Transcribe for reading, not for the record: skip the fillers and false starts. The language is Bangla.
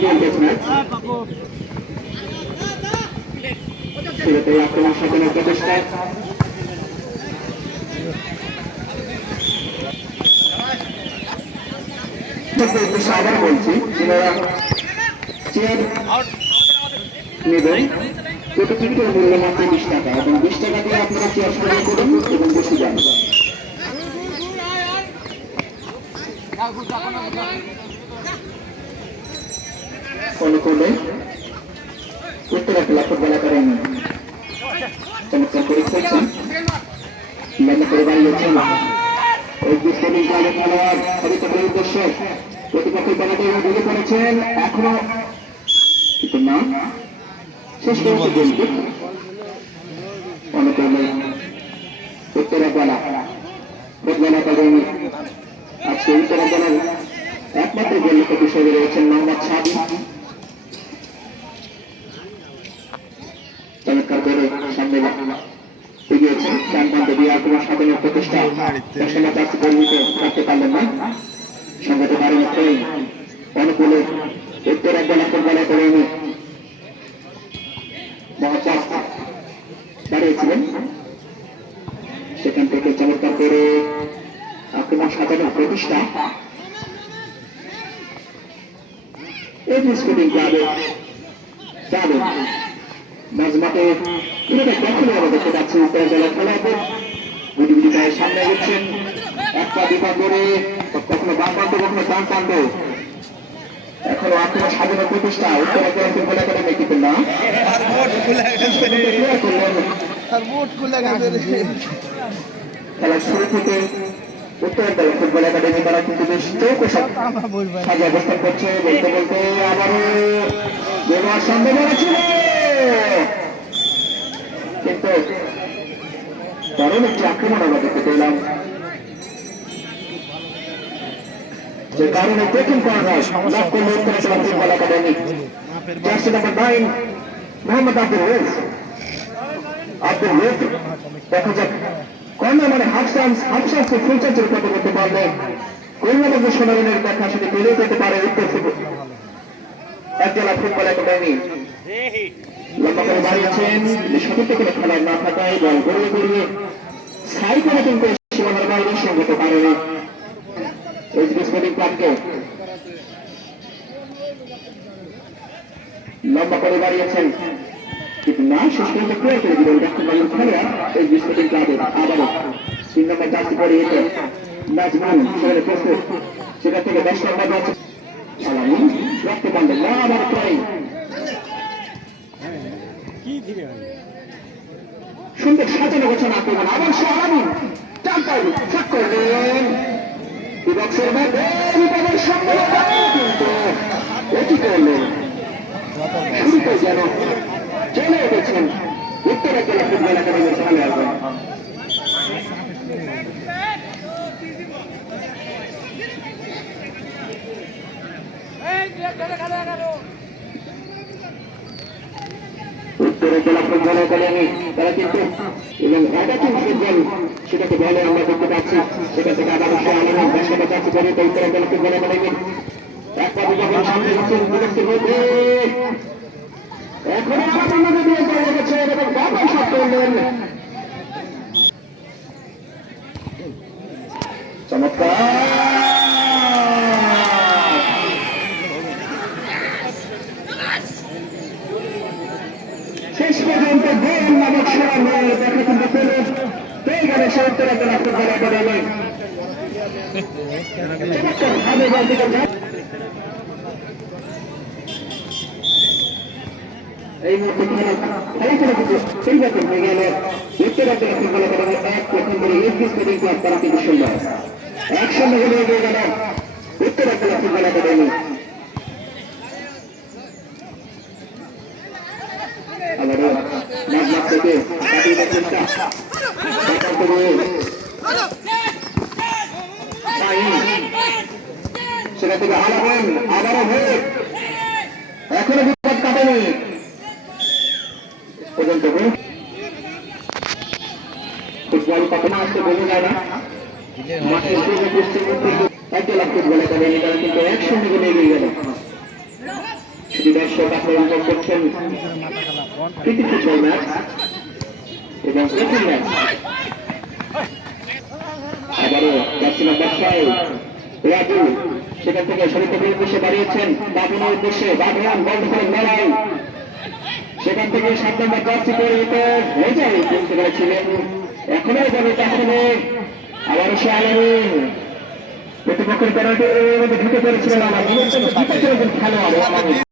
আইডিয়াল টেস্ট ম্যাচ শুরুতে আক্রমণ সাজানোর প্রচেষ্টা আবার বলছি যারা চেয়ার নেবেন প্রতি টিকিটের মূল্য মাত্র 20 টাকা এবং 20 টাকা দিয়ে আপনারা চেয়ার সংগ্রহ করুন এবং বসে যান। অনুকূলে উত্তরা খেলা ফুটবল একাডেমি চমৎকার করে খেলছেন লম্বা করে বাড়িয়েছেন খেলোয়াড় হরিতপুরের উদ্দেশ্যে প্রতিপক্ষের বেলাতে ঢুকে পড়েছেন এখনো কিন্তু না শেষ করেছে অনুকূলে উত্তরা বেলা ফুটবল একাডেমি আজকে উত্তরা বেলার একমাত্র গোলরক্ষক হিসেবে রয়েছেন মোহাম্মদ সাবির চমৎকার করে সামনে এগিয়েছেন ডান প্রান্তে দিয়ে আক্রমণ সাজানোর প্রচেষ্টা একসময় চাষি পরিণত করতে পারলেন না সংগত পারেন অনুকূলে উত্তরা বেলা ফুটবল একাডেমি মহাচাষ দাঁড়িয়েছিলেন সেখান থেকে চমৎকার করে আক্রমণ সাজানোর প্রচেষ্টা স্পোর্টিং ক্লাবে যাবে মাঝমাঠে দখলে আমরা দেখতে পাচ্ছি উত্তর জেলার খেলোয়াড়দের গুটি গুটি পায়ে সামনে এগোচ্ছেন এক পা দুপা করে কখনো বাম প্রান্ত কখনো ডান প্রান্ত এখনো আক্রমণ সাজানোর প্রচেষ্টা উত্তর জেলা ফুটবল একাডেমি কিন্তু না খেলার শুরু থেকে উত্তর জেলা ফুটবল একাডেমি তারা কিন্তু বেশ চৌকসা সাজে অবস্থান করছে বলতে বলতে আবারও দেওয়ার সম্ভাবনা ছিল কিন্তু দারুণ একটি আক্রমণ আমরা দেখতে পেলাম যে কারণে প্রথম কর্নার লাভ করল উত্তর জেলা football academy jersey number 9 Mohammad Abdul Rauf দেখা যাক কর্নার মানে হাফ চান্স ফুল চান্সের কথা বলতে পারবে কল্যাণবাবু সোনারনের দেখা সেটি পেলেও যেতে পারে উত্তর জেলা ফুটবল একাডেমি লম্বা করে দাঁড়িয়েছেন সতর্ক কোনো খেলার না থাকায় বল গড়িয়ে গড়িয়ে সাই করে কিন্তু সীমানার বাইরে সঙ্গত পারে না লম্বা করে দাঁড়িয়েছেন কিন্তু না শেষ পর্যন্ত ক্লিয়ার করে দিলেন ডাক্তারবাবুর খেলোয়াড় এই স্পোর্টিং ক্লাবের আবারও 3 নম্বর জার্সি পরে এসে নাজমুল সেখানে প্রস্তুত সেখান থেকে 10 নম্বর আছে আলামিন রাখতে পারলেন না আবার প্রায় সুন্দর সাজানো গোছানো আক্রমণ আবার সে আলামিন টানটাই ফাঁক করলেন বিপক্ষের মধ্যে বিপদের সম্ভাবনা কিন্তু এটি করলেন শুরুতে যেন চলে এসেছেন উত্তরা জেলা ফুটবল একাডেমির খেলোয়াড় উত্তরা জেলা ফুটবল একাডেমি তারা কিন্তু এবং অ্যাটাকিং ফুটবল সেটাকে বলে আমরা দেখতে পাচ্ছি সেটা থেকে আবার আলাদা দেশের কাছে করে উত্তরা জেলা ফুটবল একাডেমি এক পা যখন সামনে যাচ্ছেন বিপক্ষের মধ্যে এখন এবং বাবা শট করলেন চমৎকার শেষ পর্যন্ত গোল নামক সময় দেখা কিন্তু পেয়ে গেলে সে উত্তরা জেলা ফুটবল একাডেমি চমৎকার ভাবে এই মুহূর্তে পরিবর্তন হয়ে গেল উত্তরা জেলা ফুটবল একাডেমি 1 প্রথম করে স্পোর্টিং ক্লাব তারা কিন্তু সুন্দর 1-0 হলে এগিয়ে গেল উত্তরা জেলা ফুটবল একাডেমি আবারও মাঝমাঠ থেকে কাটিয়ে চেষ্টা সেটা থেকে আলাবেন আবারও ভোট এখনো বিপদ কাটেনি পর্যন্ত ফুটবল কত না আসতে বোঝা যায় না মাঠের ফুটবল একাডেমি তারা কিন্তু 1-0 গোলে এগিয়ে গেল উপভোগ করছেন প্রীতি ফুটবল ম্যাচ এবং প্রথম ম্যাচ। আবারও জার্সি নাম্বার 6 রাজু সেখান থেকে শরীফের উদ্দেশ্যে বাড়িয়েছেন বাবুনের উদ্দেশ্যে, বাবুন বল ধরে লড়াই সেখান থেকে 7 নম্বর জার্সি পরিহিত হয়ে যায় বুঝতে পেরেছিলেন। এখনো যাবে তাহলে আবারও সে আলামিন প্রতিপক্ষের পেনাল্টি ঢুকে পড়েছিলেন। আমার খেলোয়াড়